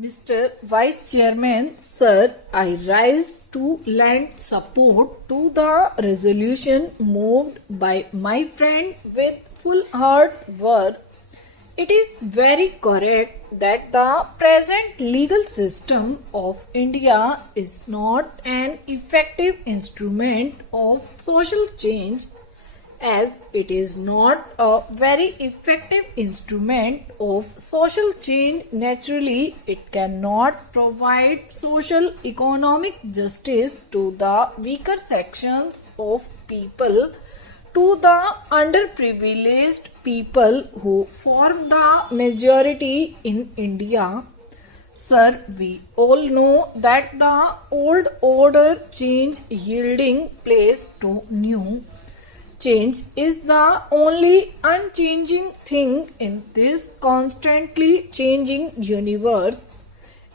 Mr. Vice Chairman, Sir, I rise to lend support to the resolution moved by my friend with full heart work. It is very correct that the present legal system of India is not an effective instrument of social change, as it is not a very effective instrument of social change. Naturally, it cannot provide social economic justice to the weaker sections of people, to the underprivileged people who form the majority in India. Sir, we all know that the old order change yielding place to new. Change is the only unchanging thing in this constantly changing universe.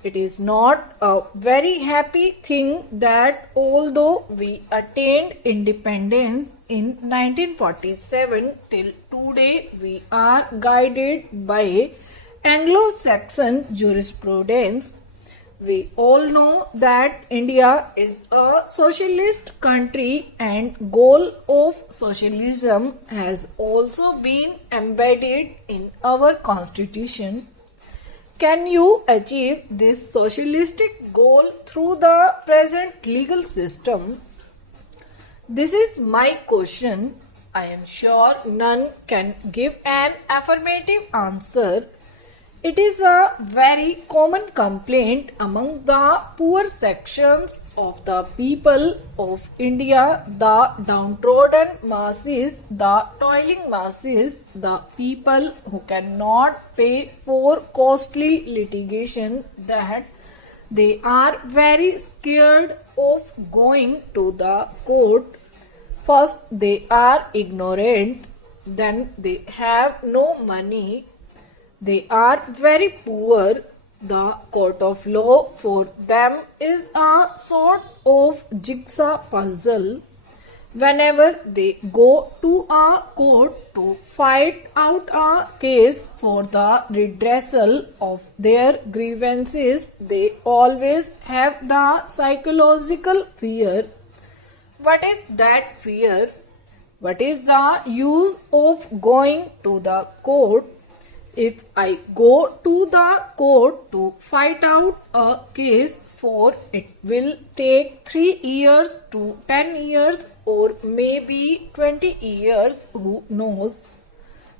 It is not a very happy thing that although we attained independence in 1947 till today we are guided by Anglo-Saxon jurisprudence. We all know that India is a socialist country and goal of socialism has also been embedded in our constitution. Can you achieve this socialistic goal through the present legal system? This is my question. I am sure none can give an affirmative answer. It is a very common complaint among the poor sections of the people of India, the downtrodden masses, the toiling masses, the people who cannot pay for costly litigation, that they are very scared of going to the court. First, they are ignorant, then they have no money. They are very poor. The court of law for them is a sort of jigsaw puzzle. Whenever they go to a court to fight out a case for the redressal of their grievances, they always have the psychological fear. What is that fear? What is the use of going to the court? If I go to the court to fight out a case, for it will take 3 years to 10 years or maybe 20 years, who knows.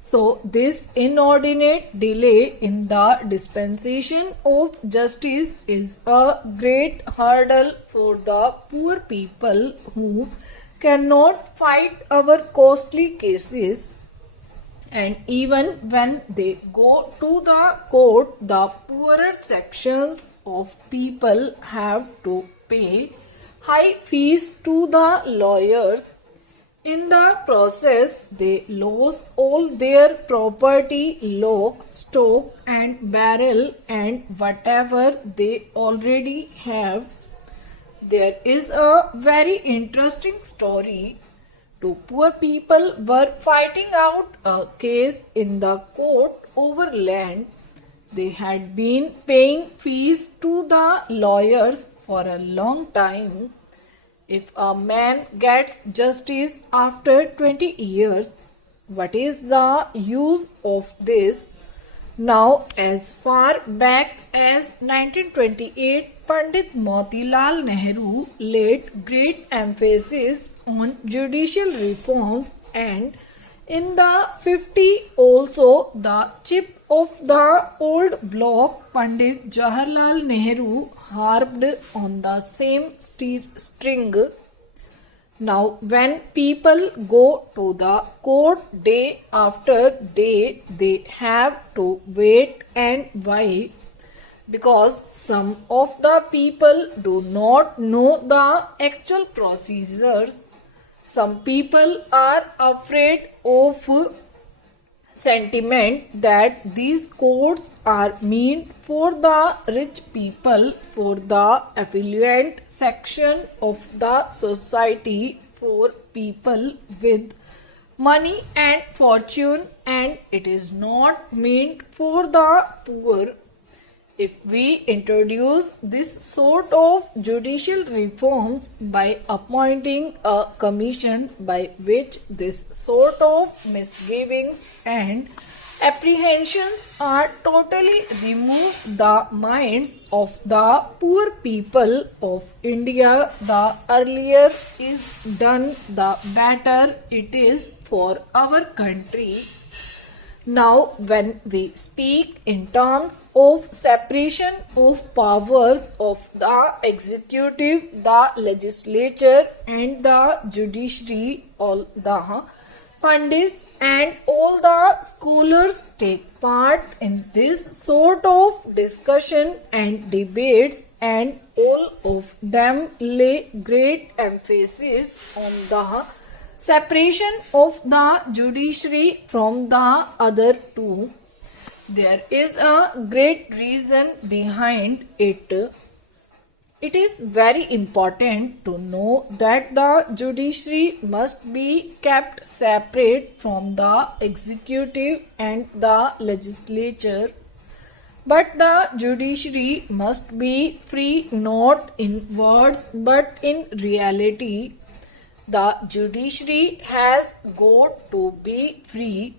So this inordinate delay in the dispensation of justice is a great hurdle for the poor people who cannot fight our costly cases. And even when they go to the court, the poorer sections of people have to pay high fees to the lawyers. In the process, they lose all their property, lock, stock and barrel and whatever they already have. There is a very interesting story. Two poor people were fighting out a case in the court over land. They had been paying fees to the lawyers for a long time. If a man gets justice after 20 years, what is the use of this? Now, as far back as 1928, Pandit Motilal Nehru laid great emphasis on judicial reforms, and in the 50s also the chip of the old block, Pandit Jawaharlal Nehru, harped on the same string. Now when people go to the court day after day, they have to wait. And why? Because some of the people do not know the actual procedures. Some people are afraid of sentiment that these courts are meant for the rich people, for the affluent section of the society, for people with money and fortune, and it is not meant for the poor. If we introduce this sort of judicial reforms by appointing a commission by which this sort of misgivings and apprehensions are totally removed the minds of the poor people of India, the earlier is done, the better it is for our country. Now, when we speak in terms of separation of powers of the executive, the legislature and the judiciary, all the pundits and all the scholars take part in this sort of discussion and debates, and all of them lay great emphasis on the separation of the judiciary from the other two. There is a great reason behind it. It is very important to know that the judiciary must be kept separate from the executive and the legislature. But the judiciary must be free not in words but in reality. The judiciary has got to be free.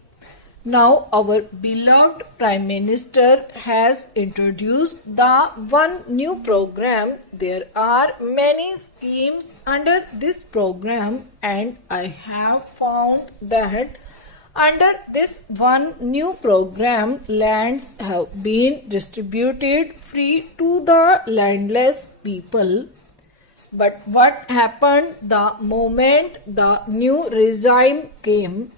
Now our beloved Prime Minister has introduced the one new program. There are many schemes under this program, and I have found that under this one new program, lands have been distributed free to the landless people. But what happened the moment the new regime came?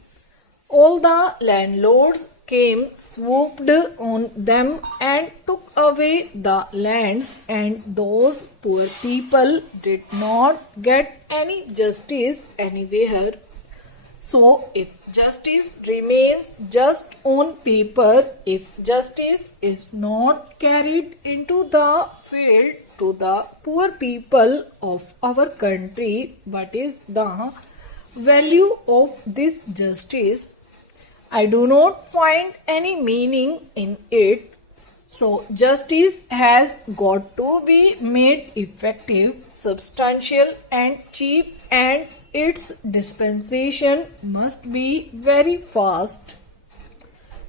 All the landlords came, swooped on them and took away the lands, and those poor people did not get any justice anywhere. So, if justice remains just on paper, if justice is not carried into the field to the poor people of our country, what is the value of this justice? I do not find any meaning in it. So, justice has got to be made effective, substantial, and cheap, and its dispensation must be very fast.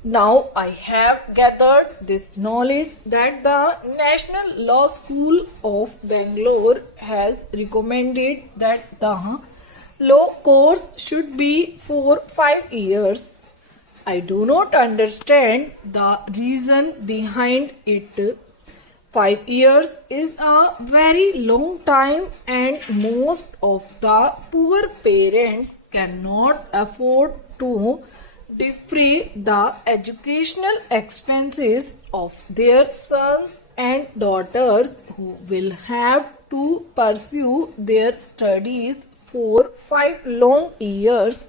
Now I have gathered this knowledge that the National Law School of Bangalore has recommended that the law course should be for 5 years. I do not understand the reason behind it. 5 years is a very long time, and most of the poor parents cannot afford to defray the educational expenses of their sons and daughters who will have to pursue their studies for 5 long years.